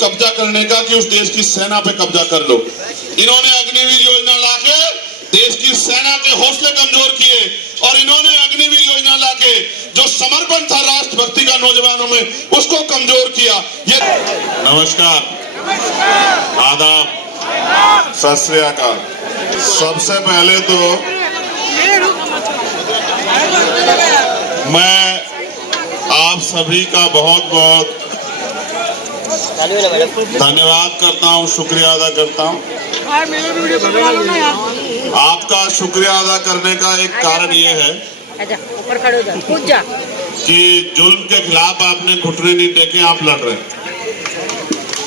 कब्जा करने का कि उस देश की सेना पे कब्जा कर लो। इन्होंने अग्निवीर योजना लाके देश की सेना के हौसले कमजोर किए और इन्होंने अग्निवीर योजना लाके जो समर्पण था राष्ट्रभक्ति का नौजवानों में उसको कमजोर किया। ये नमस्कार, आदाब, सत श्री अकाल। सबसे पहले तो मैं आप सभी का बहुत बहुत धन्यवाद करता हूँ, शुक्रिया अदा करता हूँ। आपका शुक्रिया अदा करने का एक कारण ये है कि जुल्म के खिलाफ आपने घुटने नहीं टेके, आप लड़ रहे हैं।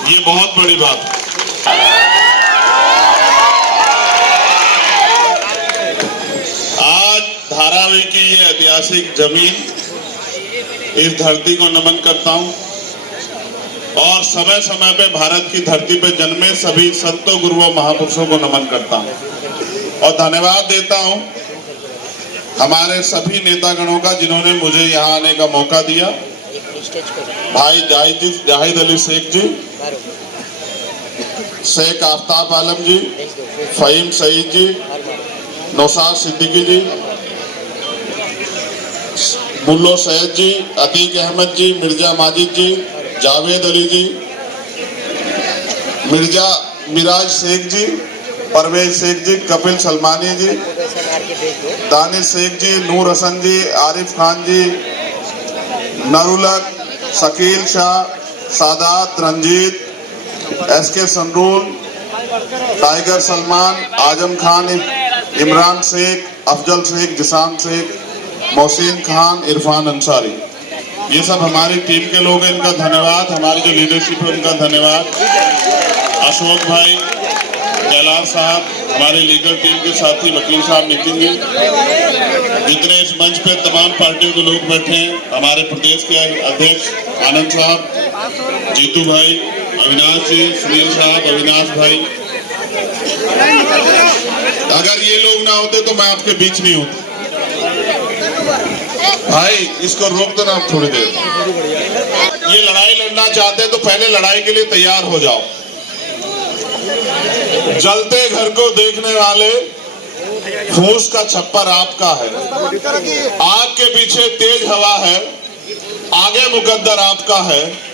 ये बहुत बड़ी बात है। आज धारावी की ये ऐतिहासिक जमीन, इस धरती को नमन करता हूं और समय समय पे भारत की धरती पे जन्मे सभी संतों, गुरुओं, महापुरुषों को नमन करता हूं और धन्यवाद देता हूं हमारे सभी नेतागणों का जिन्होंने मुझे यहाँ आने का मौका दिया। भाई जाहिद अली शेख जी, शेख आफ्ताब आलम जी, फहीम सईद जी, नौशाद सिद्दीकी जी, बुल्लो सैयद जी, अतीक अहमद जी, मिर्जा माजिद जी, जावेद अली जी, मिराज शेख जी, परवेज शेख जी, कपिल सलमानी जी, दानिश शेख जी, नूर हसन जी, आरिफ खान जी, नरुलक, शकील शाह, सादात, रंजीत, SK संरूल, टाइगर सलमान, आजम खान, इमरान शेख, अफजल शेख, जिसान शेख, मोहसिन खान, इरफान अंसारी, ये सब हमारी टीम के लोग हैं। इनका धन्यवाद। हमारी जो लीडरशिप है उनका धन्यवाद। अशोक भाई, कैलाश साहब, हमारे लीगल टीम के साथी वकील साहब, नितिन जी, जितने इस मंच पे तमाम पार्टियों के लोग बैठे हैं, हमारे प्रदेश के अध्यक्ष आनंद साहब, जीतू भाई, अविनाश जी, सुनील साहब, अविनाश भाई, अगर ये लोग ना होते तो मैं आपके बीच नहीं होता। भाई इसको रोक दो ना आप थोड़ी देर। ये लड़ाई लड़ना चाहते हैं तो पहले लड़ाई के लिए तैयार हो जाओ। जलते घर को देखने वाले, फूस का छप्पर आपका है, आग के पीछे तेज हवा है, आगे मुकद्दर आपका है।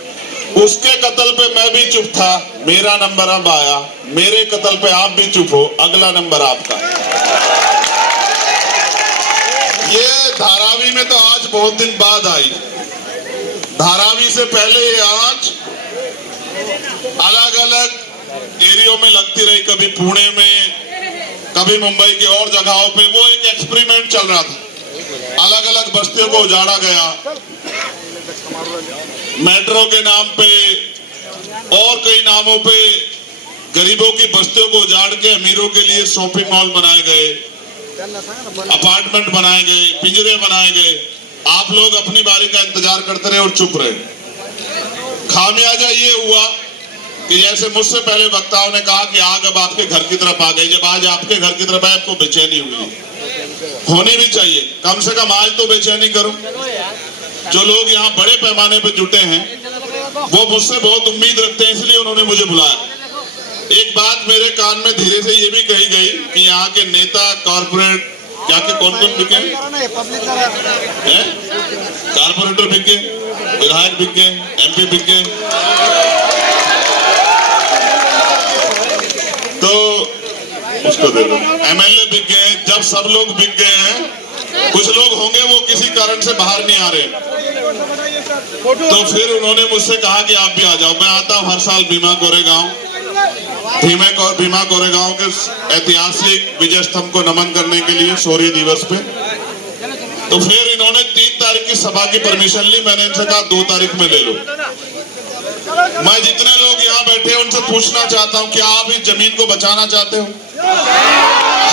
उसके कत्ल पे मैं भी चुप था, मेरा नंबर अब आया, मेरे कत्ल पे आप भी चुप हो, अगला नंबर आपका है। ये धारावी में तो आज बहुत दिन बाद आई। धारावी से पहले ये आज अलग अलग एरियो में लगती रही, कभी पुणे में, कभी मुंबई के और जगहों पे। वो एक एक्सपेरिमेंट चल रहा था, अलग अलग बस्तियों को उजाड़ा गया, मेट्रो के नाम पे और कई नामों पे गरीबों की बस्तियों को उजाड़ के अमीरों के लिए शॉपिंग मॉल बनाए गए, अपार्टमेंट बनाए गए, पिंजरे बनाए गए। आप लोग अपनी बारी का इंतजार करते रहे और चुप रहे। खामियाजा ये हुआ कि जैसे मुझसे पहले वक्ताओं ने कहा कि आग अब आपके घर की तरफ आ गई। जब आज आपके घर की तरफ आए, आपको बेचैनी हुई, होनी भी चाहिए, कम से कम आज तो बेचैनी करो। जो लोग यहाँ बड़े पैमाने पर जुटे हैं वो मुझसे बहुत उम्मीद रखते हैं, इसलिए उन्होंने मुझे बुलाया। एक बात मेरे कान में धीरे से ये भी कही गई कि यहाँ के नेता, कॉर्पोरेट, क्या के कौन कौन बिके, कारपोरेटर बिके, विधायक बिके, MP बिके, तो उसको दे दो, MLA बिक गए। जब सब लोग बिक गए हैं, कुछ लोग होंगे वो किसी कारण से बाहर नहीं आ रहे, तो फिर उन्होंने मुझसे कहा कि आप भी आ जाओ। मैं आता हूँ हर साल भीमा कोरेगांव के ऐतिहासिक विजय स्तंभ को नमन करने के लिए शौर्य दिवस पे। तो फिर इन्होंने 3 तारीख की सभा की परमिशन ली। मैंने इनसे कहा 2 तारीख में ले लो। मैं जितने लोग यहाँ बैठे हैं उनसे पूछना चाहता हूँ, क्या आप इस जमीन को बचाना चाहते हो?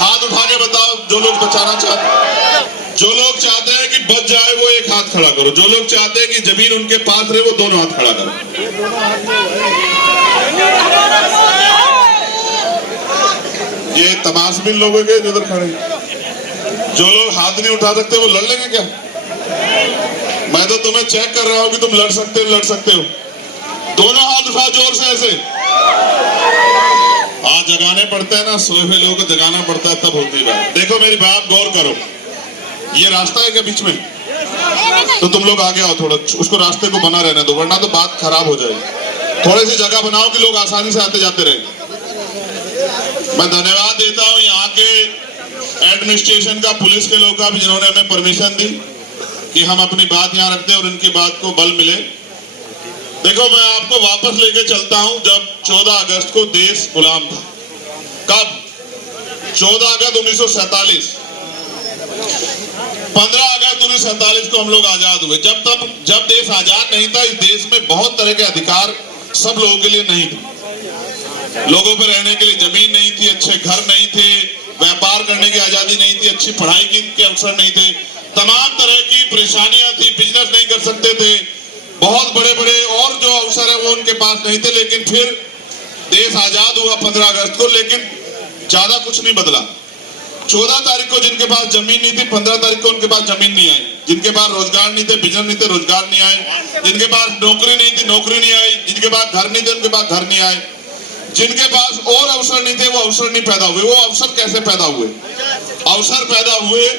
हाथ उठा के बताओ। जो लोग बचाना चाहते हैं, जो लोग चाहते हैं कि बच जाए वो एक हाथ खड़ा करो। जो लोग चाहते हैं कि जमीन उनके पास रहे वो दोनों हाथ खड़ा करो। ये तमाशबीन लोग हैं जो उधर खड़े। जो लोग हाथ नहीं उठा सकते वो लड़ लेंगे क्या? मैं तो तुम्हें चेक कर रहा हूं कि तुम लड़ सकते हो। दोनों हाथ उठा जोर से ऐसे। आज जगाने पड़ते हैं ना, सोए हुए लोगों को जगाना पड़ता है, तब होती बात। देखो मेरी बात गौर करो, ये रास्ता है क्या बीच में? तो तुम लोग आगे आओ, थोड़ा उसको रास्ते को बना रहने दो, वरना तो बात खराब हो जाएगी। थोड़ी सी जगह बनाओ कि लोग आसानी से आते जाते रहे। मैं धन्यवाद देता हूँ यहाँ के एडमिनिस्ट्रेशन का, पुलिस के लोगों का भी, जिन्होंने हमें परमिशन दी कि हम अपनी बात यहाँ रखते हैं और उनकी बात को बल मिले। देखो मैं आपको वापस लेके चलता हूँ जब 14 अगस्त को देश गुलाम था। कब? 14 अगस्त 1947। 15 अगस्त 1947 को हम लोग आजाद हुए। जब देश आजाद नहीं था, इस देश में बहुत तरह के अधिकार सब लोगों के लिए नहीं थे। लोगों पर रहने के लिए जमीन नहीं थी, अच्छे घर नहीं थे, व्यापार करने की आजादी नहीं थी, अच्छी पढ़ाई के अवसर नहीं थे, तमाम तरह की परेशानियां थी, बिजनेस नहीं कर सकते थे, बहुत बड़े बड़े और जो अवसर है वो उनके पास नहीं थे। लेकिन फिर देश आजाद हुआ 15 अगस्त को, लेकिन ज्यादा कुछ नहीं बदला। 14 तारीख को जिनके पास जमीन नहीं थी, 15 तारीख को उनके पास जमीन नहीं आई। जिनके पास रोजगार नहीं थे, बिजनेस नहीं थे, रोजगार नहीं आए। जिनके पास नौकरी नहीं थी, नौकरी नहीं आई। जिनके पास घर नहीं थे, उनके पास घर नहीं आए। जिनके पास और अवसर नहीं थे, वो अवसर नहीं पैदा हुए। वो अवसर कैसे पैदा हुए? अवसर पैदा हुए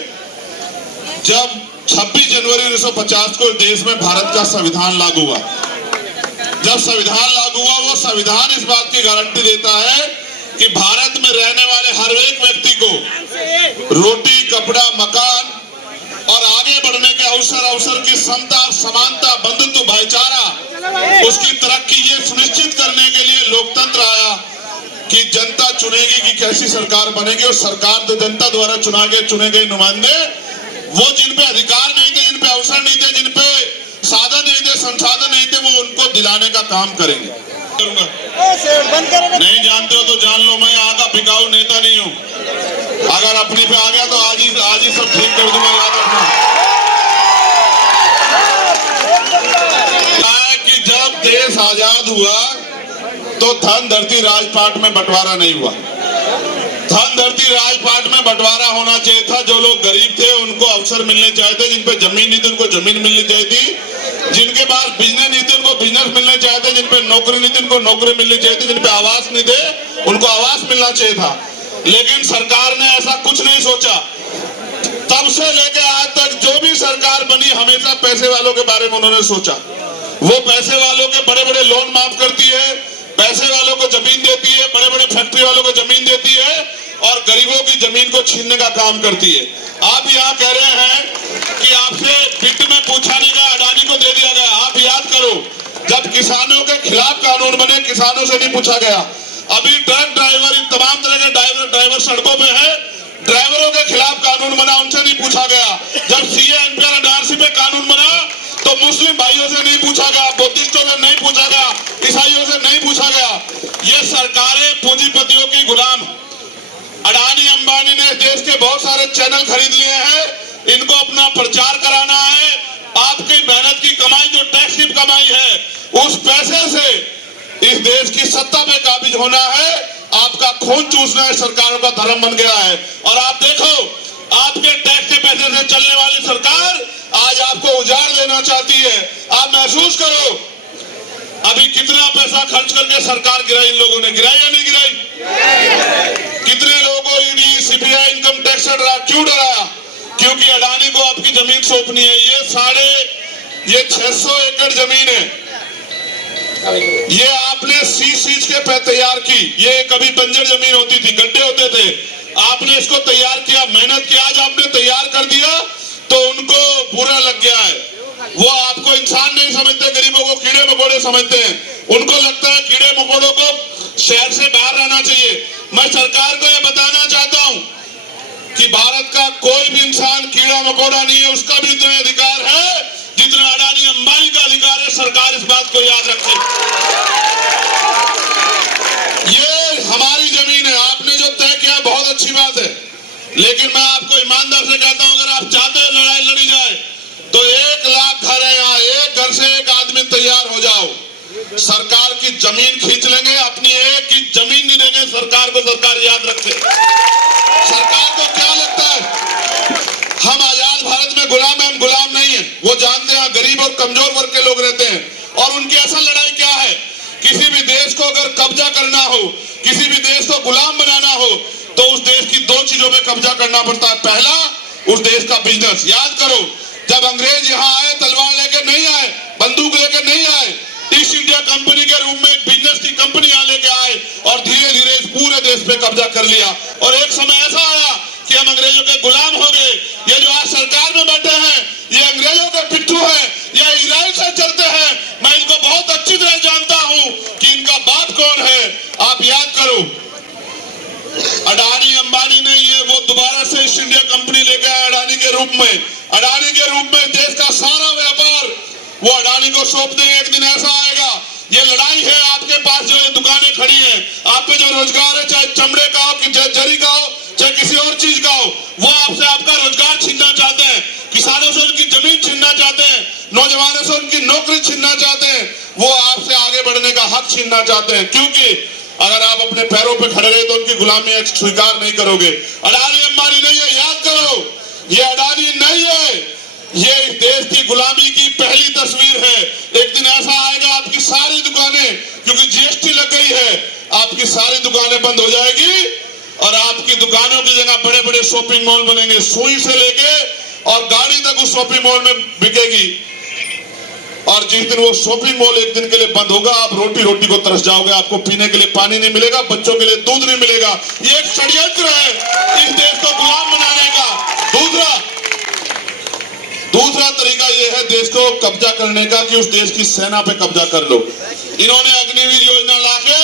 जब 26 जनवरी 1950 को देश में भारत का संविधान लागू हुआ। जब संविधान लागू हुआ, वो संविधान इस बात की गारंटी देता है कि भारत में रहने वाले हर एक व्यक्ति को रोटी, कपड़ा, मकान और आगे बढ़ने के अवसर की समता, समानता, बंधुत्व, भाईचारा, उसकी तरक्की, ये सुनिश्चित करने के लिए लोकतंत्र आया कि जनता चुनेगी कि कैसी सरकार बनेगी। और सरकार तो जनता द्वारा चुने गए नुमाइंदे, वो जिन पे अधिकार नहीं थे, जिन पे अवसर नहीं थे, जिन पे साधन नहीं थे, संसाधन नहीं थे, वो उनको दिलाने का काम करेंगे। नहीं जानते हो तो जान लो, मैं यहाँ का बिकाऊ नेता नहीं हूँ। अगर अपनी पे आ गया तो आज ही सब ठीक कर दूंगा, याद रखना। कि जब देश आजाद हुआ तो धन धरती राजपाट में बंटवारा नहीं हुआ। धन धरती राजपाट में बंटवारा होना चाहिए था। जो लोग गरीब थे उनको अवसर मिलने चाहिए थे, जिन पे जमीन नहीं थी उनको जमीन मिलनी चाहिए थी, जिनके पास बिजनेस नहीं थे उनको बिजनेस मिलने चाहिए थे, जिन पे नौकरी नहीं थी उनको नौकरी मिलनी चाहिए थी, जिन पे आवास नहीं थे उनको आवास मिलना चाहिए था। लेकिन सरकार ने ऐसा कुछ नहीं सोचा। तब से लेकर आज तक जो भी सरकार बनी, हमेशा पैसे वालों के बारे में उन्होंने सोचा। वो पैसे वालों के बड़े बड़े लोन माफ करती है, पैसे वालों को जमीन देती है, बड़े बड़े फैक्ट्री वालों को जमीन देती है और गरीबों की जमीन को छीनने का काम करती है। आप यहाँ कह रहे हैं कि आपसे बिट में पूछा नहीं गया, अडानी को दे दिया गया। आप याद करो, जब किसानों के खिलाफ कानून बने, किसानों से नहीं पूछा गया। अभी ट्रक ड्राइवर, तमाम तरह के ड्राइवर सड़कों पे है, ड्राइवरों के खिलाफ कानून बना, उनसे नहीं पूछा गया। जब सीए, एनपीआर, एनआरसी पे कानून बना तो मुस्लिम भाइयों से नहीं पूछा गया, बुद्धिस्टों से नहीं पूछा गया, ईसाइयों से नहीं पूछा गया। ये सरकारें पूंजीपतियों की गुलाम। अडानी, अंबानी ने देश के बहुत सारे चैनल खरीद लिए हैं, इनको अपना प्रचार कराना है। आपकी मेहनत की कमाई, जो टैक्स की कमाई है, उस पैसे से इस देश की सत्ता में काबिज होना है। आपका खून चूसना है, सरकारों का धर्म बन गया है। और आप देखो, आपके टैक्स के पैसे से चलने वाली सरकार आज आपको उजाड़ देना चाहती है। आप महसूस करो, अभी कितना पैसा खर्च करके सरकार गिराई, इन लोगों ने गिराई या नहीं गिराई? कितने लोगों को ईडी, सीबीआई, इनकम टैक्स से डरा, क्यों डराया? क्योंकि अडानी को आपकी जमीन सौंपनी है। ये 600 एकड़ जमीन है, ये आपने सींच के तैयार की। ये कभी बंजर जमीन होती थी, गड्ढे होते थे, आपने इसको तैयार किया, मेहनत किया, आज आपने तैयार कर दिया तो उनको बुरा लग गया है। वो आपको इंसान नहीं समझते, गरीबों को कीड़े मकोड़े समझते हैं। उनको लगता है कीड़े मकोड़ों को शहर से बाहर रहना चाहिए। मैं सरकार को यह बताना चाहता हूं कि भारत का कोई भी इंसान कीड़ा मकोड़ा नहीं है, उसका भी इतना अधिकार है जितना अडानी, अंबानी का अधिकार है। सरकार इस बात को याद रखे। ये हमारी जमीन है, आपने जो तय किया बहुत अच्छी बात है, लेकिन मैं आपको ईमानदार से कहता हूं, अगर आप चाहते हैं लड़ाई लड़ी जाए तो 1 लाख घर है यहाँ, एक घर से एक आदमी तैयार हो जाओ। सरकार की जमीन खींच लेंगे, अपनी एक की जमीन नहीं देंगे सरकार को। सरकार याद रखे। सरकार को क्या लगता है हम आजाद भारत में गुलाम हैं? हम गुलाम नहीं है। वो जानते हैं गरीब और कमजोर वर्ग के लोग रहते हैं और उनकी असल लड़ाई क्या है? को अगर कब्जा करना हो, किसी भी देश को गुलाम बनाना हो, तो उस देश की दो चीजों पे कब्जा करना पड़ता है। पहला, उस देश का बिजनेस। याद करो, जब अंग्रेज यहाँ आए तलवार लेकर नहीं आए, बंदूक लेकर नहीं आए, ईस्ट इंडिया कंपनी के रूप में एक बिजनेस की कंपनी यहाँ लेके आए और धीरे धीरे इस पूरे देश पे कब्जा कर लिया। और एक समय ऐसा आया कि हम अंग्रेजों के गुलाम हो गए। ये जो आज सरकार में बैठे हैं, ये अंग्रेजों के पिट्ठू हैं, ये इजराइल से चलते हैं। मैं इनको बहुत अच्छी तरह जानता हूं कि इनका बाप कौन है। आप याद करो, अडानी अंबानी नहीं है, वो दोबारा से ईस्ट इंडिया कंपनी लेके आए अडानी के रूप में। अडानी के रूप में देश का सारा व्यापार वो अडानी को सौंप देंगे। एक दिन ऐसा आएगा, ये लड़ाई है आपके पास जो ये दुकानें खड़ी हैं, आप पे जो रोजगार है, चाहे चमड़े का हो, चाहे जरी का हो, चाहे किसी और चीज का हो, वो आपसे आपका रोजगार छीनना चाहते हैं, किसानों से उनकी जमीन छीनना चाहते हैं, नौजवानों से उनकी नौकरी छीनना चाहते हैं, वो आपसे आगे बढ़ने का हक छीनना चाहते हैं। क्योंकि अगर आप अपने पैरों पे खड़े रहे तो उनकी गुलामी स्वीकार नहीं करोगे। अडानी अंबानी नहीं है, याद करो, ये अडानी नहीं है, ये इस देश की गुलामी की पहली तस्वीर है। एक दिन ऐसा आएगा, आपकी सारी दुकानें, क्योंकि जीएसटी लग गई है, आपकी सारी दुकानें बंद हो जाएगी और आपकी दुकानों की जगह बड़े बड़े शॉपिंग मॉल बनेंगे। सुई से लेके और गाड़ी तक उस शॉपिंग मॉल में बिकेगी। और जिस दिन वो शॉपिंग मॉल एक दिन के लिए बंद होगा, आप रोटी रोटी को तरस जाओगे, आपको पीने के लिए पानी नहीं मिलेगा, बच्चों के लिए दूध नहीं मिलेगा। ये एक षड्यंत्र है इस देश को गुलाम बनाने का। दूसरा तरीका ये है देश को कब्जा करने का कि उस देश की सेना पे कब्जा कर लो। इन्होंने अग्निवीर योजना लाके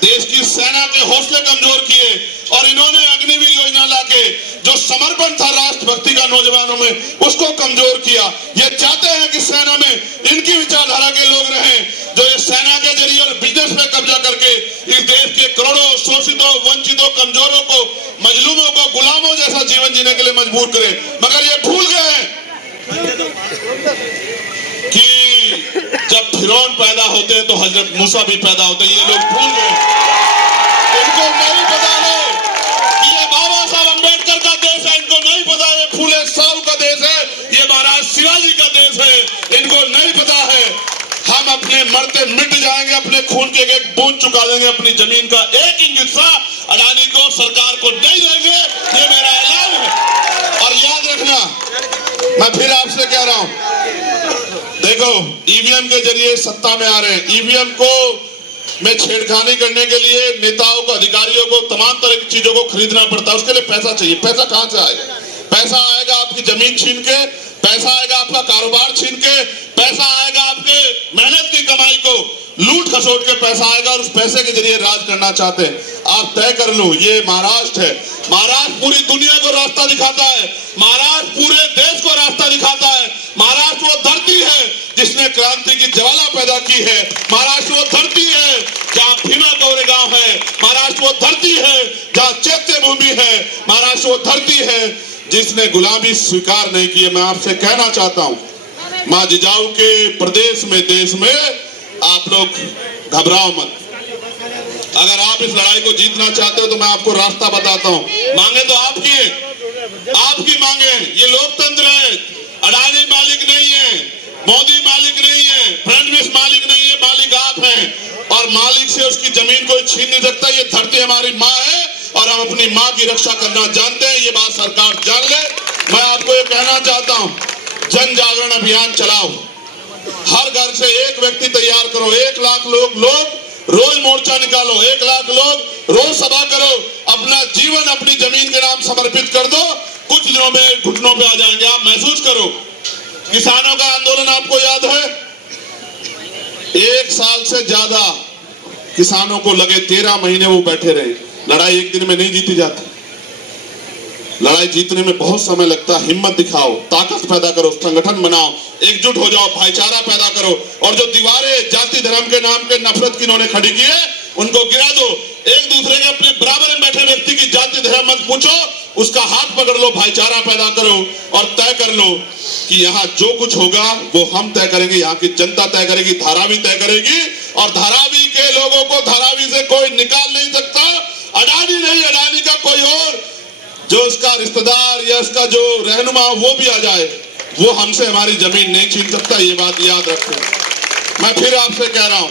देश की सेना के हौसले कमजोर किए और इन्होंने अग्निवीर योजना लाके जो समर्पण था राष्ट्रभक्ति का नौजवानों में, उसको कमजोर किया। ये चाहते हैं कि सेना में इनकी विचारधारा के लोग रहें, जो ये सेना के जरिए और बिजनेस पे कब्जा करके इस देश के करोड़ों शोषितों, वंचितों, कमजोरों को, मजलूमों को गुलामों जैसा जीवन जीने के लिए मजबूर करे। मगर ये भूल गए कि जब फिरौन पैदा होते हैं तो हजरत मूसा भी पैदा होते हैं। ये लोग भूल गए, इनको नहीं पता है कि ये बाबा साहब अंबेडकर का देश है, इनको नहीं पता ये फूले साहू का देश है, ये महाराज शिवाजी का देश है, इनको नहीं पता है। हम अपने मरते मिट जाएंगे, अपने खून के एक बूंद चुका देंगे, अपनी जमीन का एक इंच हिस्सा अडानी को, सरकार को नहीं देंगे। ये मेरा ऐलान है। और याद रखना, मैं फिर आपसे कह रहा हूं, देखो ईवीएम के जरिए सत्ता में आ रहे हैं। ईवीएम को में छेड़खानी करने के लिए नेताओं को, अधिकारियों को तमाम तरह की चीजों को खरीदना पड़ता है। उसके लिए पैसा चाहिए। पैसा कहां से आएगा? पैसा आएगा आपकी जमीन छीन के, पैसा आएगा आपका कारोबार छीन के, पैसा आएगा आपके मेहनत की कमाई को लूट खसोट के पैसा आएगा और उस पैसे के जरिए राज करना चाहते हैं। आप तय कर लो, ये महाराष्ट्र है। महाराष्ट्र पूरी दुनिया को रास्ता दिखाता है, महाराष्ट्र पूरे देश को रास्ता दिखाता है। महाराष्ट्र वो धरती है जिसने क्रांति की ज्वाला पैदा की है। महाराष्ट्र वो धरती है जहाँ भीमा कोरेगांव है। महाराष्ट्र वो धरती है जहाँ चैत्य भूमि है। महाराष्ट्र वो धरती है जिसने गुलामी स्वीकार नहीं की है। मैं आपसे कहना चाहता हूँ, माँ जिजाऊ के प्रदेश में, देश में आप लोग घबराओ मत। अगर आप इस लड़ाई को जीतना चाहते हो तो मैं आपको रास्ता बताता हूँ। मांगे तो आपकी है, आपकी मांगे। ये लोकतंत्र है। अडानी मालिक नहीं है, मोदी मालिक नहीं है, फडणवीस मालिक नहीं है, मालिक आप हैं। और मालिक से उसकी जमीन कोई छीन नहीं सकता। ये धरती हमारी माँ है और हम अपनी माँ की रक्षा करना जानते हैं। ये बात सरकार जान ले। मैं आपको ये कहना चाहता हूँ, जन जागरण अभियान चलाओ। हर घर से एक व्यक्ति तैयार करो, 1 लाख लोग रोज मोर्चा निकालो, 1 लाख लोग रोज सभा करो। अपना जीवन अपनी जमीन के नाम समर्पित कर दो। कुछ दिनों में घुटनों पे आ जाएंगे। आप महसूस करो, किसानों का आंदोलन आपको याद है, 1 साल से ज्यादा किसानों को लगे, 13 महीने वो बैठे रहे। लड़ाई एक दिन में नहीं जीती जाती, लड़ाई जीतने में बहुत समय लगता है। हिम्मत दिखाओ, ताकत पैदा करो, संगठन बनाओ, एकजुट हो जाओ, भाईचारा पैदा करो। और जो दीवारें जाति धर्म के नाम पे नफरत की इन्होंने खड़ी की है, उनको गिरा दो। एक दूसरे के अपने बराबर में बैठे व्यक्ति की जाति धर्म मत पूछो, उसका हाथ पकड़ लो, भाईचारा पैदा करो और तय कर लो कि यहाँ जो कुछ होगा वो हम तय करेंगे, यहाँ की जनता तय करेगी, धारावी तय करेगी। और धारावी के लोगों को धारावी से कोई निकाल नहीं सकता। अडानी नहीं, अडानी का कोई और जो उसका रिश्तेदार या उसका जो रहनुमा वो भी आ जाए, वो हमसे हमारी जमीन नहीं छीन सकता। ये बात याद रखो। मैं फिर आपसे कह रहा हूं,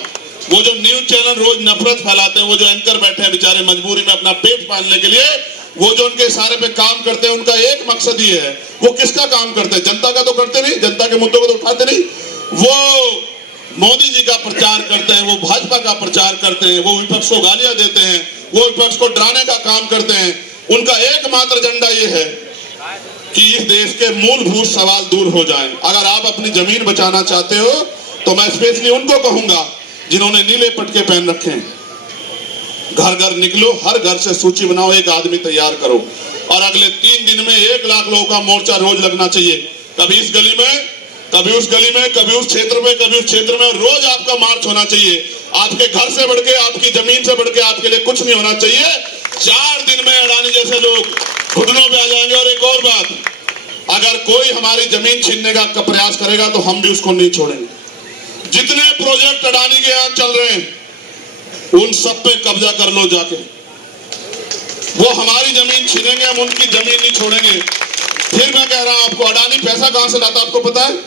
वो जो न्यूज चैनल रोज नफरत फैलाते हैं, वो जो एंकर बैठे हैं बेचारे मजबूरी में अपना पेट पालने के लिए, वो जो उनके इशारे पे काम करते हैं, उनका एक मकसद ही है, वो किसका काम करते हैं? जनता का तो करते नहीं, जनता के मुद्दों को तो उठाते नहीं। वो मोदी जी का प्रचार करते हैं, वो भाजपा का प्रचार करते हैं, वो विपक्ष को गालियां देते हैं, वो विपक्ष को डराने का काम करते हैं। उनका एकमात्र एजेंडा ये है कि इस देश के मूलभूत सवाल दूर हो जाएं। अगर आप अपनी जमीन बचाना चाहते हो तो मैं स्पेशली उनको कहूंगा जिन्होंने नीले पटके पहन रखे हैं, घर घर निकलो, हर घर से सूची बनाओ, एक आदमी तैयार करो और अगले 3 दिन में 1 लाख लोगों का मोर्चा रोज लगना चाहिए। कभी इस गली में, कभी उस गली में, कभी उस क्षेत्र में, कभी उस क्षेत्र में, रोज आपका मार्च होना चाहिए। आपके घर से बढ़ के, आपकी जमीन से बढ़ के आपके लिए कुछ नहीं होना चाहिए। 4 दिन में अडानी जैसे लोग घुटनों पे आ जाएंगे। और एक और बात, अगर कोई हमारी जमीन छीनने का प्रयास करेगा तो हम भी उसको नहीं छोड़ेंगे। जितने प्रोजेक्ट अडानी के यहाँ चल रहे हैं उन सब पे कब्जा कर लो जाके। वो हमारी जमीन छीनेंगे, हम उनकी जमीन नहीं छोड़ेंगे। फिर मैं कह रहा हूं आपको, अडानी पैसा कहां से लाता आपको पता है?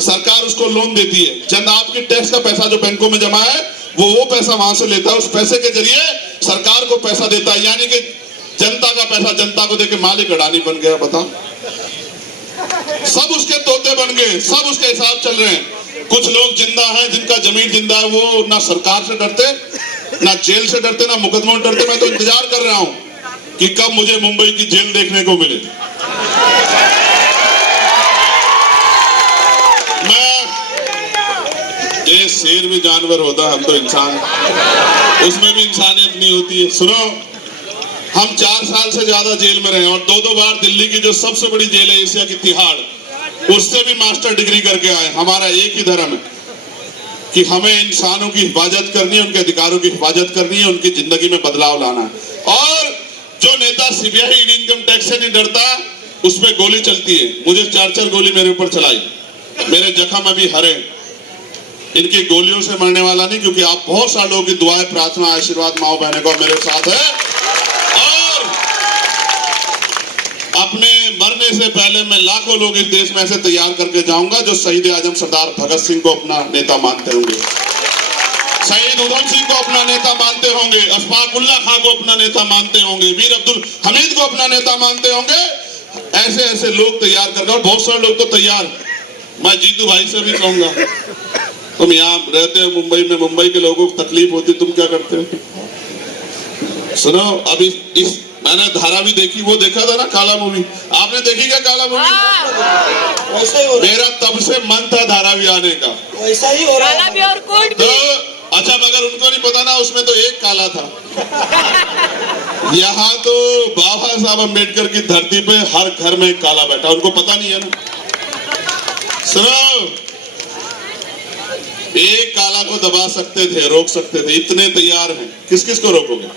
सरकार उसको लोन देती है, चंद आपकी टैक्स का पैसा जो बैंकों में जमा है वो पैसा वहां से लेता है, उस पैसे के जरिए सरकार को पैसा देता है। यानी कि जनता का पैसा जनता को देके मालिक अडानी बन गया। बताओ, सब उसके तोते बन गए, सब उसके हिसाब चल रहे हैं। कुछ लोग जिंदा हैं, जिनका जमीन जिंदा है, वो ना सरकार से डरते, ना जेल से डरते, ना मुकदमों से डरते। मैं तो इंतजार कर रहा हूं कि कब मुझे मुंबई की जेल देखने को मिले। ये शेर भी जानवर होता, हम तो इंसान, उसमें भी इंसानियत नहीं होती है। सुनो, हम 4 साल से ज्यादा जेल में रहे और 2 बार दिल्ली की जो सबसे बड़ी जेल है एशिया की, तिहाड़, उससे भी मास्टर डिग्री करके आए। हमारा एक ही धर्म है कि हमें इंसानों की हिफाजत करनी है, उनके अधिकारों की हिफाजत करनी है, उनकी जिंदगी में बदलाव लाना है। और जो नेता सीबीआई इनकम टैक्स से नहीं डरता, उसमें गोली चलती है। मुझे 4 गोली मेरे ऊपर चलाई, मेरे जख्म अभी हरे। इनकी गोलियों से मरने वाला नहीं, क्योंकि आप बहुत सारे लोगों की दुआएं, प्रार्थना, आशीर्वाद माओ बहने को मेरे साथ है। और अपने मरने से पहले मैं लाखों लोग इस देश में ऐसे तैयार करके जाऊंगा जो शहीद आजम सरदार भगत सिंह को अपना नेता मानते होंगे, शहीद उधम सिंह को अपना नेता मानते होंगे, अशफाक उल्लाह खां को अपना नेता मानते होंगे, वीर अब्दुल हमीद को अपना नेता मानते होंगे। ऐसे ऐसे लोग तैयार कर, और बहुत सारे लोग तो तैयार। मैं जीतू भाई से भी कहूंगा, तुम यहाँ रहते हो मुंबई में, मुंबई के लोगों को तकलीफ होती, तुम क्या करते हो? सुनो, अभी इस मैंने धारा भी देखी, वो देखा था ना काला मूवी, आपने देखी क्या काला मूवी? मेरा तब से मन था धारा भी आने का, वैसा ही हो रहा है। और तो अच्छा, मगर उनको नहीं पता ना, उसमें तो एक काला था। यहाँ तो बाबा साहब अम्बेडकर की धरती पे हर घर में एक काला बैठा, उनको पता नहीं है ना। सुनो, एक काला को दबा सकते थे, रोक सकते थे, इतने तैयार हैं। किस किस को रोकोगे?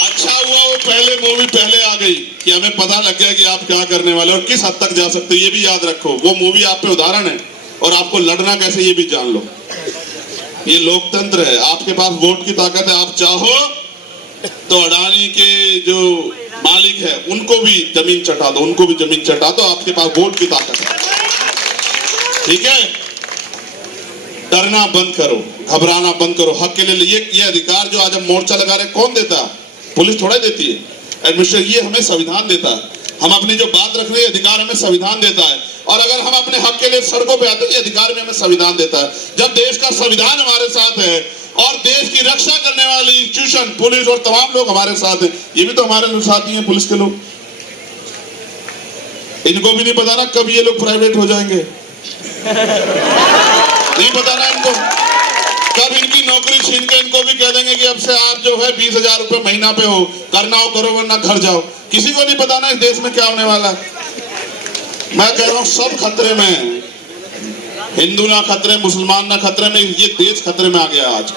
अच्छा हुआ वो पहले मूवी पहले आ गई कि हमें पता लग गया कि आप क्या करने वाले और किस हद तक जा सकते हो। ये भी याद रखो, वो मूवी आप पे उदाहरण है, और आपको लड़ना कैसे ये भी जान लो। ये लोकतंत्र है, आपके पास वोट की ताकत है। आप चाहो तो अडानी के जो मालिक है उनको भी जमीन चटा दो, उनको भी जमीन चटा दो, आपके पास वोट की ताकत है। ठीक है, डरना बंद करो, घबराना बंद करो, हक के लिए। ये अधिकार जो आज हम मोर्चा लगा रहे, कौन देता है? पुलिस थोड़ा देती है, एडमिनिस्ट्रेशन, ये हमें संविधान देता है। हम अपनी जो बात रख रहे हैं, अधिकार हमें संविधान देता है। और अगर हम अपने हक के लिए सड़कों पे आते हैं, ये अधिकार भी हमें संविधान देता है। जब देश का संविधान हमारे साथ है और देश की रक्षा करने वाली इंस्टीट्यूशन, पुलिस और तमाम लोग हमारे साथ हैं, ये भी तो हमारे साथी हैं, पुलिस के लोग। इनको भी नहीं पता ना कब ये लोग प्राइवेट हो जाएंगे, नहीं पता ना इनको, कब इनकी नौकरी छीन के इनको भी कह देंगे कि अब से आप जो है 20,000 रुपए महीना पे हो, करना हो करो वरना घर जाओ। किसी को नहीं पता ना इस देश में क्या होने वाला है। मैं कह रहा हूं सब खतरे में है, हिंदू ना खतरे, मुसलमान ना खतरे में, ये देश खतरे में आ गया आज।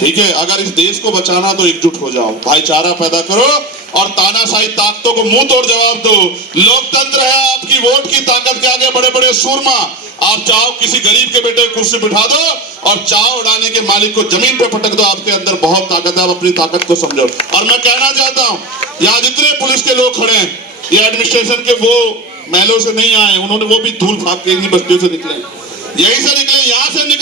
ठीक है, अगर इस देश को बचाना तो एकजुट हो जाओ, भाईचारा पैदा करो और तानाशाही ताकतों को मुंह तोड़ जवाब दो। लोकतंत्र है आपकी वोट की ताकत के आगे बड़े बड़े सूरमा। आप चाहो किसी गरीब के बेटे को कुर्सी बिठा दो और चाहो उड़ाने के मालिक को जमीन पे पटक दो, आपके अंदर बहुत ताकत है, आप अपनी ताकत को समझो। और मैं कहना चाहता हूँ, यहाँ जितने पुलिस के लोग खड़े हैं, ये एडमिनिस्ट्रेशन के वो महलों से नहीं आए, उन्होंने वो भी धूल फाक के इन्हीं बस्तियों से निकले, यहीं से निकले, यहाँ से निकले।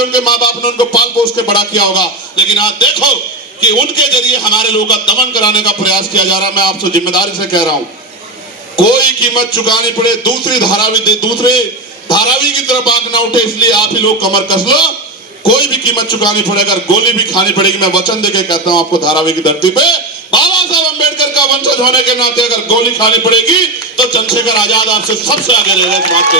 होंगे, उनके माँ बाप ने उनको पाल पोस के बड़ा किया होगा, लेकिन आज देखो कि उनके जरिए हमारे लोगों का दमन कराने का प्रयास किया जा रहा है। मैं आपसे जिम्मेदारी से कह रहा हूं, कोई कीमत चुकानी पड़े, दूसरे धारावी की तरफ आंख ना उठे, इसलिए आप ही लोग कमर कस लो। कोई भी कीमत चुकानी पड़े, अगर गोली भी खानी पड़ेगी, मैं वचन देके कहता हूं आपको, धारावी की धरती पे बाबा साहब अम्बेडकर का वंशज होने के नाते अगर गोली खानी पड़ेगी तो चंद्रशेखर आजाद आपसे सबसे आगे रहेगा। इस बात को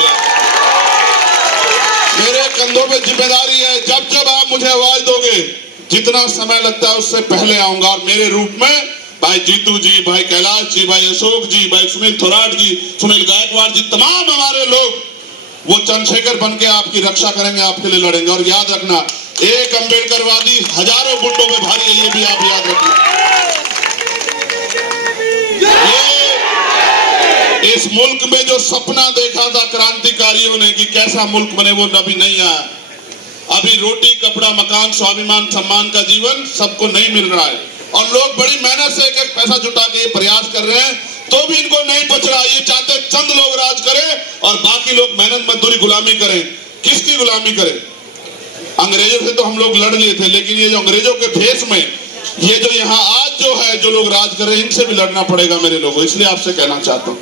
मेरे कंधों पे जिम्मेदारी है, जब जब आप मुझे आवाज दोगे, जितना समय लगता है उससे पहले आऊंगा, और मेरे रूप में भाई जीतू जी, भाई कैलाश जी, भाई अशोक जी, भाई सुनील थोराट जी, सुनील गायकवाड़ जी, तमाम हमारे लोग वो चंद्रशेखर बन के आपकी रक्षा करेंगे, आपके लिए लड़ेंगे। और याद रखना, एक अम्बेडकरवादी हजारों गुंडों में भारी है, ये भी आप याद रखना। ये इस मुल्क में जो सपना देखा था क्रांतिकारियों ने कि कैसा मुल्क बने, वो अभी नहीं आया। अभी रोटी, कपड़ा, मकान, स्वाभिमान, सम्मान का जीवन सबको नहीं मिल रहा है, और लोग बड़ी मेहनत से एक एक पैसा जुटा के प्रयास कर रहे हैं, तो भी इनको नहीं बच रहा। ये चाहते चंद लोग राज करें और बाकी लोग मेहनत मजदूरी गुलामी करें। किसकी गुलामी करें? अंग्रेजों से तो हम लोग लड़ लिए थे, लेकिन ये जो अंग्रेजों के भेष में ये जो यहाँ आज जो है, जो लोग राज कर रहे हैं, इनसे भी लड़ना पड़ेगा मेरे लोगों। इसलिए आपसे कहना चाहता हूं,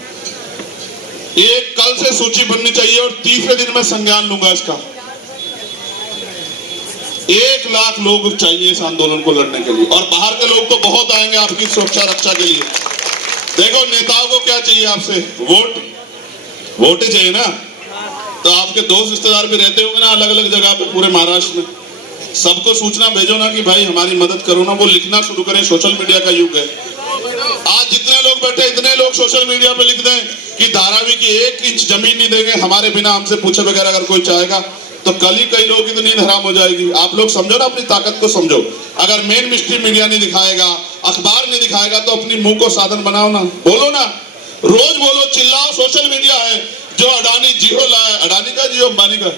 एक कल से सूची बननी चाहिए और तीसरे दिन मैं संज्ञान लूंगा इसका। 1 लाख लोग चाहिए इस आंदोलन को लड़ने के लिए, और बाहर के लोग तो बहुत आएंगे आपकी सुरक्षा रक्षा के लिए। देखो, नेताओं को क्या चाहिए आपसे? वोट ही चाहिए ना। तो आपके दोस्त रिश्तेदार भी रहते होंगे ना अलग अलग जगह पे पूरे महाराष्ट्र में, सबको सूचना भेजो ना कि भाई हमारी मदद करो ना। वो लिखना शुरू करें, सोशल मीडिया का युग है। आज जितने लोग बैठे, इतने लोग सोशल मीडिया पे लिख दें कि धारावी की 1 इंच जमीन नहीं देंगे हमारे बिना, हमसे पूछे बगैर अगर कोई चाहेगा, तो कल ही कई लोगों की तो नींद हराम हो जाएगी। आप लोग समझो ना, अपनी ताकत को समझो। अगर मेन मिस्ट्री मीडिया नहीं दिखाएगा, अखबार नहीं दिखाएगा, तो अपनी मुंह को साधन बनाओ ना, बोलो ना, रोज बोलो, चिल्लाओ। सोशल मीडिया है, जो अडानी जियो लाया, अडानी का जियो, अंबानी का,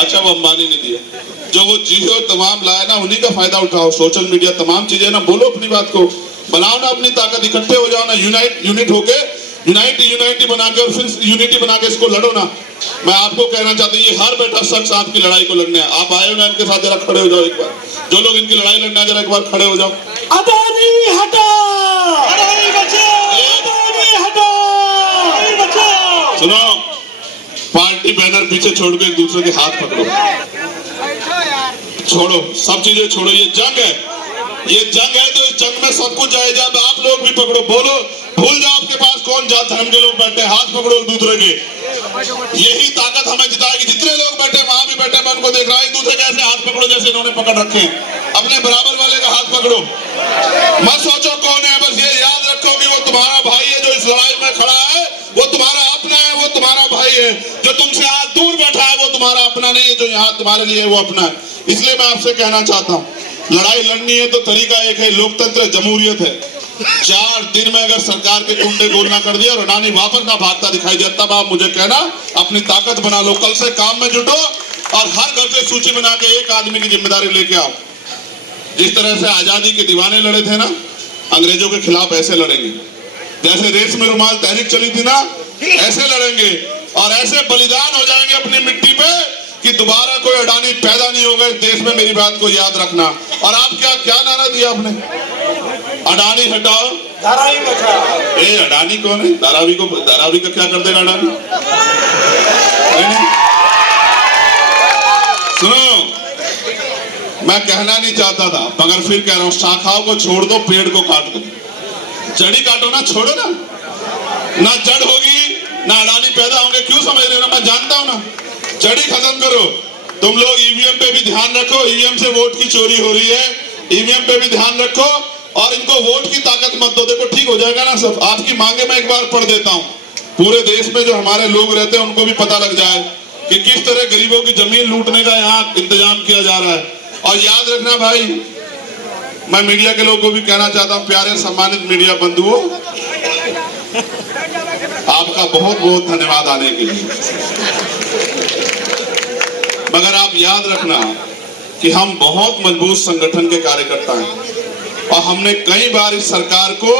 अच्छा वो अंबानी ने दिया, जो वो जियो तमाम लाया ना, उन्हीं का फायदा उठाओ। सोशल मीडिया तमाम चीजें ना, बोलो अपनी बात को, बनाओ ना अपनी ताकत, इकट्ठे हो जाओ ना, यूनिट होके यूनिटी बना के, और फिर यूनिटी बना के इसको लड़ो ना। मैं आपको कहना चाहता हूँ, ये हर बैठा शख्स आपकी लड़ाई को लड़ने आप आए हो ना, इनके साथ जरा खड़े हो जाओ एक बार। जो लोग इनकी लड़ाई लड़ने आए, जरा एक बार खड़े हो जाओ। अडानी हटाओ, अडानी बचाओ, अडानी हटाओ, अडानी बचाओ। सुनो, पार्टी बैनर पीछे छोड़ के एक दूसरे के हाथ पकड़ो, छोड़ो सब चीजें छोड़ो। ये जंग है, ये जंग है, तो इस जंग में सब कुछ जायज। आप लोग भी पकड़ो, बोलो, भूल जाओ आपके पास कौन जात धर्म के लोग बैठे, हाथ पकड़ो एक दूसरे के। यही ताकत हमें जिताएगी। जितने लोग बैठे, वहां भी बैठे, मैं उनको देख रहा हूं, एक दूसरे के ऐसे हाथ पकड़ो जैसे इन्होंने पकड़ रखे हैं। अपने बराबर वाले का हाथ पकड़ो, मत सोचो कौन है, बस ये याद रखो कि वो तुम्हारा भाई है। जो इस लड़ाई में खड़ा है वो तुम्हारा अपना है, वो तुम्हारा भाई है। जो तुमसे आज दूर बैठा है वो तुम्हारा अपना नहीं है, जो यहाँ तुम्हारे लिए है वो अपना है। इसलिए मैं आपसे कहना चाहता हूँ, लड़ाई लड़नी है तो तरीका एक है, लोकतंत्र, जमहूरियत है। 4 दिन में अगर सरकार के कुंडे गोलना कर दिया और अडानी वापस ना भागता दिखाई दिया, तब आप मुझे कहना, अपनी ताकत बना लो, कल से काम में जुटो, और हर घर से सूची बना के एक आदमी की जिम्मेदारी लेके आओ। जिस तरह से आजादी के दीवाने लड़े थे ना, अंग्रेजों के खिलाफ ऐसे लड़ेंगे। जैसे रेस में रुमाल तहरीक चली थी ना, ऐसे लड़ेंगे, और ऐसे बलिदान हो जाएंगे अपनी मिट्टी पे कि दोबारा कोई अडानी पैदा नहीं होगा इस देश में। मेरी बात को याद रखना। और आप क्या नारा दिया आपने? अडानी हटाओ, धारावी बचाओ। ए अडानी कौन है? धारावी का क्या कर देगा अडानी? सुनो, मैं कहना नहीं चाहता था, मगर फिर कह रहा हूं, शाखाओं को छोड़ दो, पेड़ को काट दो। जड़ी काटो ना, छोड़ो ना जड़ होगी ना अडानी पैदा होंगे। क्यों समझ रहे हो? मैं जानता हूं ना। जड़ी खत्म करो। तुम लोग ईवीएम पे भी ध्यान रखो, ईवीएम से वोट की चोरी हो रही है, ईवीएम पे भी ध्यान रखो, और इनको वोट की ताकत मत दो। देखो ठीक हो जाएगा ना सब। आपकी मांगे मैं एक बार पढ़ देता हूँ, पूरे देश में जो हमारे लोग रहते हैं उनको भी पता लग जाए कि किस तरह गरीबों की जमीन लूटने का यहाँ इंतजाम किया जा रहा है। और याद रखना भाई, मैं मीडिया के लोगों को भी कहना चाहता हूँ, प्यारे सम्मानित मीडिया बंधुओं, आपका बहुत बहुत धन्यवाद आने के लिए। मगर आप याद रखना कि हम बहुत मजबूत संगठन के कार्यकर्ता हैं, और हमने कई बार इस सरकार को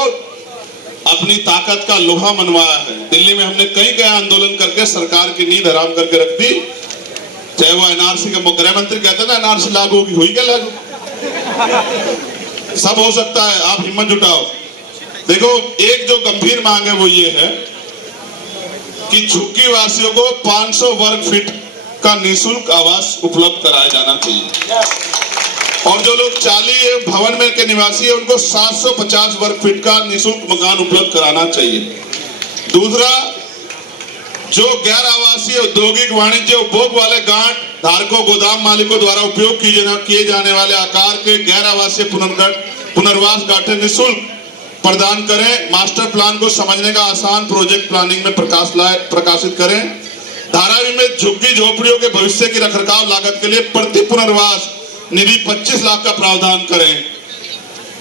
अपनी ताकत का लोहा मनवाया है। दिल्ली में हमने कई आंदोलन करके सरकार की नींद हराम करके रख दी। चाहे वो एनआरसी का गृह मंत्री कहते हैं ना एनआरसी लागू होगी, हुई क्या लागू? सब हो सकता है, आप हिम्मत जुटाओ। देखो एक जो गंभीर मांग है वो ये है कि झुग्गी वासियों को 500 वर्ग फीट का निःशुल्क आवास उपलब्ध कराया जाना चाहिए और जो लोग 40 भवन में के निवासी है उनको 750 वर्ग फीट का निःशुल्क मकान उपलब्ध कराना चाहिए। दूसरा, जो गैर आवासीय औद्योगिक वाणिज्य उपभोग वाले गांठ धारकों गोदाम मालिकों द्वारा उपयोग किए जाने वाले आकार के गैर आवासीय पुनर्वास गांठें निःशुल्क प्रदान करें। मास्टर प्लान को समझने का आसान प्रोजेक्ट प्लानिंग में प्रकाशित करें। धारावी में झुग्गी झोपड़ियों के भविष्य की रखरखाव लागत के लिए प्रति पुनर्वास निधि 25 लाख का प्रावधान करें।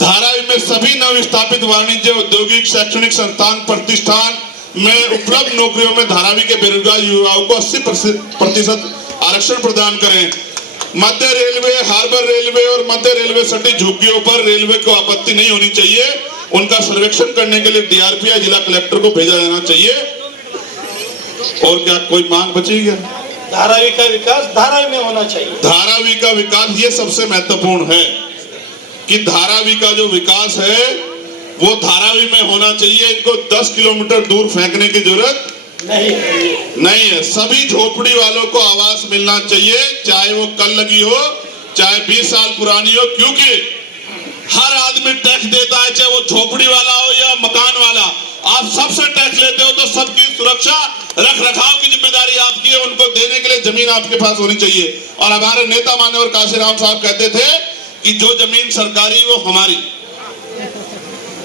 धारावी में सभी नवस्थापित वाणिज्य औद्योगिक शैक्षणिक संस्थान प्रतिष्ठान में उपलब्ध नौकरियों में धारावी के बेरोजगार युवाओं को 80% आरक्षण प्रदान करें। मध्य रेलवे, हार्बर रेलवे और मध्य रेलवे सटी झुग्गियों पर रेलवे को आपत्ति नहीं होनी चाहिए। उनका सर्वेक्षण करने के लिए डीआरपी या जिला कलेक्टर को भेजा जाना चाहिए। और क्या कोई मांग बची क्या? धारावी का विकास धारावी में होना चाहिए। धारावी का विकास ये सबसे महत्वपूर्ण है कि धारावी का जो विकास है वो धारावी में होना चाहिए। इनको 10 किलोमीटर दूर फेंकने की जरूरत नहीं है। सभी झोपड़ी वालों को आवास मिलना चाहिए, चाहे वो कल लगी हो चाहे 20 साल पुरानी हो, क्योंकि हर आदमी टैक्स देता है, चाहे वो झोपड़ी वाला हो या मकान वाला। आप सबसे टैक्स लेते हो तो सबकी सुरक्षा रख रखाव की जिम्मेदारी आपकी है। उनको देने के लिए जमीन आपके पास होनी चाहिए। और हमारे नेता मान्यवर काशीराम साहब कहते थे कि जो जमीन सरकारी वो हमारी।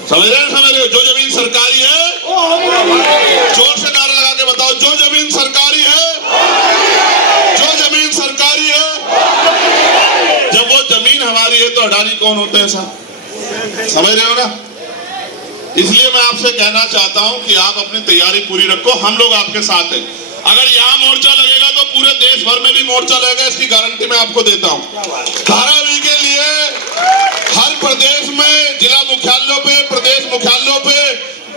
समझ रहे हो? जो जमीन सरकारी है, जोर से नारा लगा के बताओ, जो जमीन सरकारी है, जो जमीन सरकारी है। जब वो जमीन हमारी है तो अडानी कौन होते हैं साहब? समझ रहे हो ना? इसलिए मैं आपसे कहना चाहता हूं कि आप अपनी तैयारी पूरी रखो, हम लोग आपके साथ हैं। अगर यहाँ मोर्चा लगेगा तो पूरे देश भर में भी मोर्चा लगेगा, इसकी गारंटी मैं आपको देता हूं। धारावी के लिए हर प्रदेश में जिला मुख्यालयों पे, प्रदेश मुख्यालयों पे,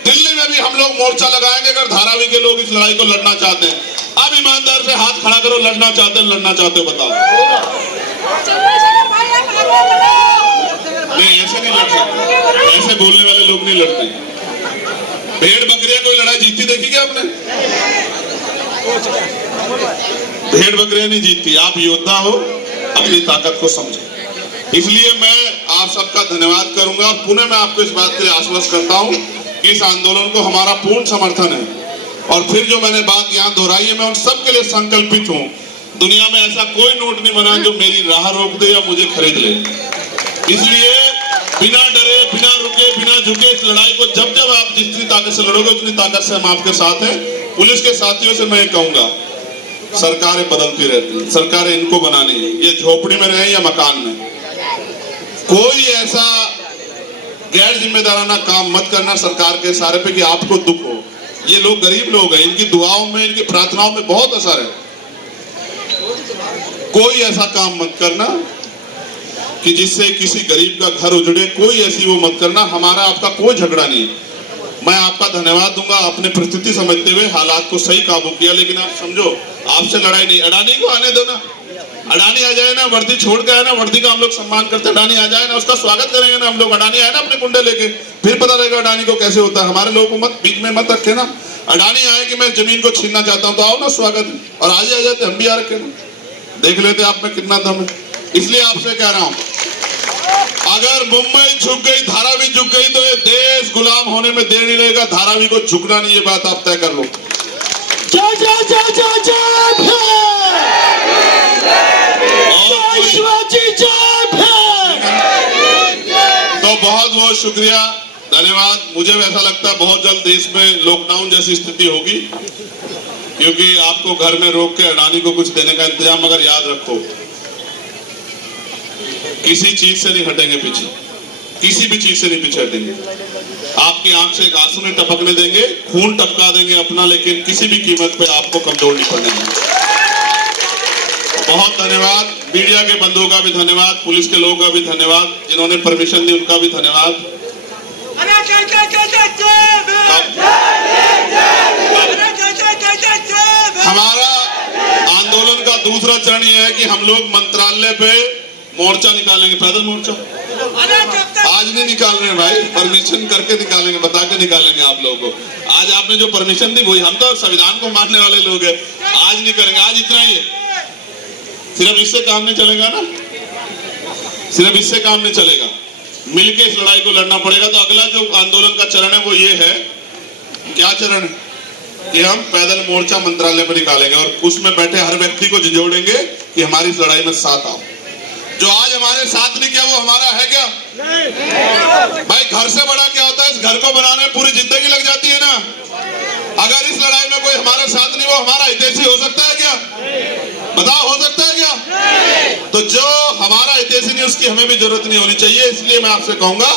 दिल्ली में भी हम लोग मोर्चा लगाएंगे अगर धारावी के लोग इस लड़ाई को लड़ना चाहते हैं। अब ईमानदार से हाथ खड़ा करो, लड़ना चाहते हो बताओ। नहीं, ऐसे नहीं लड़ सकते, ऐसे बोलने वाले लोग नहीं लड़ते। भेड़ बकरियां कोई लड़ाई जीतती देखी क्या आपने? भेड़ बकरियां नहीं जीतती। आप योद्धा हो, अपनी ताकत को समझो। इसलिए मैं आप सबका धन्यवाद करूंगा और पुनः मैं आपको इस बात के लिए आश्वस्त करता हूं कि इस आंदोलन को हमारा पूर्ण समर्थन है। और फिर जो मैंने बात यहाँ दोहराई है, मैं उन सब के लिए संकल्पित हूँ। दुनिया में ऐसा कोई नोट नहीं बना जो मेरी राह रोक दे या मुझे खरीद ले। इसलिए बिना डरे, बिना रुके, बिना झुके इस लड़ाई को जब जब आप जितनी ताकत से लड़ोगे उतनी ताकत से हम आपके साथ हैं। पुलिस के साथियों से मैं कहूंगा, सरकारें बदलती रहती हैं, सरकारें इनको बनानी है, ये झोपड़ी में रहे या मकान में। कोई ऐसा गैर जिम्मेदाराना काम मत करना सरकार के इशारे पे कि आपको दुख हो। ये लोग गरीब लोग हैं, इनकी दुआओं में, इनकी प्रार्थनाओं में बहुत असर है। कोई ऐसा काम मत करना कि जिससे किसी गरीब का घर उजड़े, कोई ऐसी वो मत करना। हमारा आपका कोई झगड़ा नहीं है। मैं आपका धन्यवाद दूंगा, आपने परिस्थिति समझते हुए हालात को सही काबू किया। लेकिन आप समझो, आपसे लड़ाई नहीं, अडानी को आने दो ना। अडानी आ जाए ना, वर्दी छोड़ के आए ना, वर्दी का हम लोग सम्मान करते हैं। अडानी आ जाए ना, उसका स्वागत करेंगे ना हम लोग। अडानी आए ना अपने कुंडे लेके, फिर पता लगेगा अडानी को कैसे होता है। हमारे लोगों को मत बीच में मत रखे ना। अडानी आए कि मैं जमीन को छीनना चाहता हूं तो आओ ना, स्वागत है। और आज आ जाते, हम भी आ रखे ना, देख लेते आप में कितना दम है। इसलिए आपसे कह रहा हूं, अगर मुंबई झुक गई, धारावी झुक गई तो ये देश गुलाम होने में देर नहीं रहेगा। धारावी को झुकना नहीं, ये बात आप तय कर लो। जय जय जय जय जय तो बहुत बहुत शुक्रिया, धन्यवाद। मुझे ऐसा लगता है बहुत जल्द देश में लॉकडाउन जैसी स्थिति होगी, क्योंकि आपको घर में रोक के अडानी को कुछ देने का इंतजाम। मगर याद रखो, किसी चीज से नहीं हटेंगे पीछे, किसी भी चीज से नहीं पीछे हटेंगे। आपकी आंख से एक आंसू नहीं टपकने देंगे, खून टपका देंगे अपना, लेकिन किसी भी कीमत पे आपको कमजोर नहीं पड़ने देंगे। बहुत धन्यवाद। मीडिया के बंधुओं का भी धन्यवाद, पुलिस के लोगों का भी धन्यवाद, जिन्होंने परमिशन दी उनका भी धन्यवाद। हमारा आंदोलन का दूसरा चरण ये है कि हम लोग मंत्रालय पे मोर्चा निकालेंगे, पैदल मोर्चा। आज नहीं निकाल रहे हैं भाई, परमिशन करके निकालेंगे, बता के निकालेंगे आप लोगों को। आज आपने जो परमिशन दी वही, हम तो संविधान को मानने वाले लोग हैं। आज नहीं करेंगे, आज इतना ही है। सिर्फ इससे काम नहीं चलेगा ना, सिर्फ इससे काम नहीं चलेगा, मिलके इस लड़ाई को लड़ना पड़ेगा। तो अगला जो आंदोलन का चरण है वो ये है, क्या चरण है कि हम पैदल मोर्चा मंत्रालय पर निकालेंगे और उसमें बैठे हर व्यक्ति को जोड़ेंगे कि हमारी इस लड़ाई में साथ आओ। जो आज हमारे साथ नहीं किया वो हमारा है क्या? नहीं। भाई घर से बड़ा क्या होता है, इस घर को बनाने में पूरी जिंदगी लग जाती है ना। अगर इस लड़ाई में कोई हमारे साथ नहीं, वो हमारा हितैषी हो सकता है क्या? बताओ, हो सकता है क्या? तो जो हमारा हितैषी नहीं उसकी हमें भी जरूरत नहीं होनी चाहिए। इसलिए मैं आपसे कहूंगा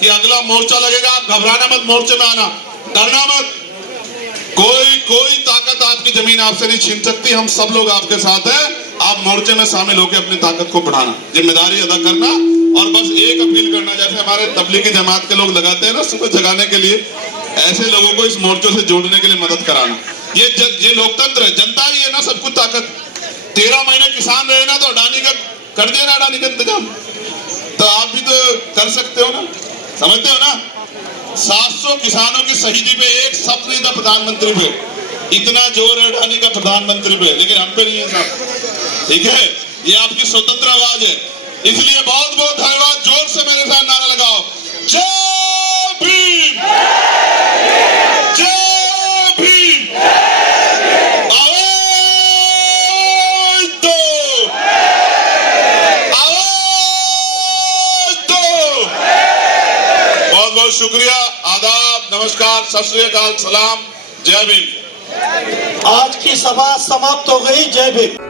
कि अगला मोर्चा लगेगा, आप घबराना मत, मोर्चे में आना, डरना मत। कोई ताकत आपकी जमीन आपसे नहीं छीन सकती। हम सब लोग आपके साथ हैं। आप मोर्चे में शामिल होकर अपनी ताकत को बढ़ाना, जिम्मेदारी अदा करना और बस एक अपील करना, जैसे हमारे तबलीगी जमात के लोग लगाते हैं ना सुबह जगाने के लिए, ऐसे लोगों को इस मोर्चों से जोड़ने के लिए मदद कराना। ये लोकतंत्र है, जनता ही है ना सब कुछ ताकत। 13 महीने किसान रहे ना, तो अडानी का कर दिया ना, अडानी का इंतजाम, तो आप भी तो कर सकते हो ना, समझते हो ना। 700 किसानों की शहीदी पे एक शब्द नहीं था प्रधानमंत्री पे। इतना जोर है अडानी का प्रधानमंत्री पे, लेकिन हम पे नहीं है साहब। ठीक है, ये आपकी स्वतंत्र आवाज है, इसलिए बहुत बहुत धन्यवाद। जोर से मेरे साथ नारा लगाओ, जय भीम, जय भीम, आवाज दो, आवाज दो। बहुत बहुत शुक्रिया, आदाब, नमस्कार, सत श्री अकाल, सलाम, जय भीम। आज की सभा समाप्त हो गई। जय भीम।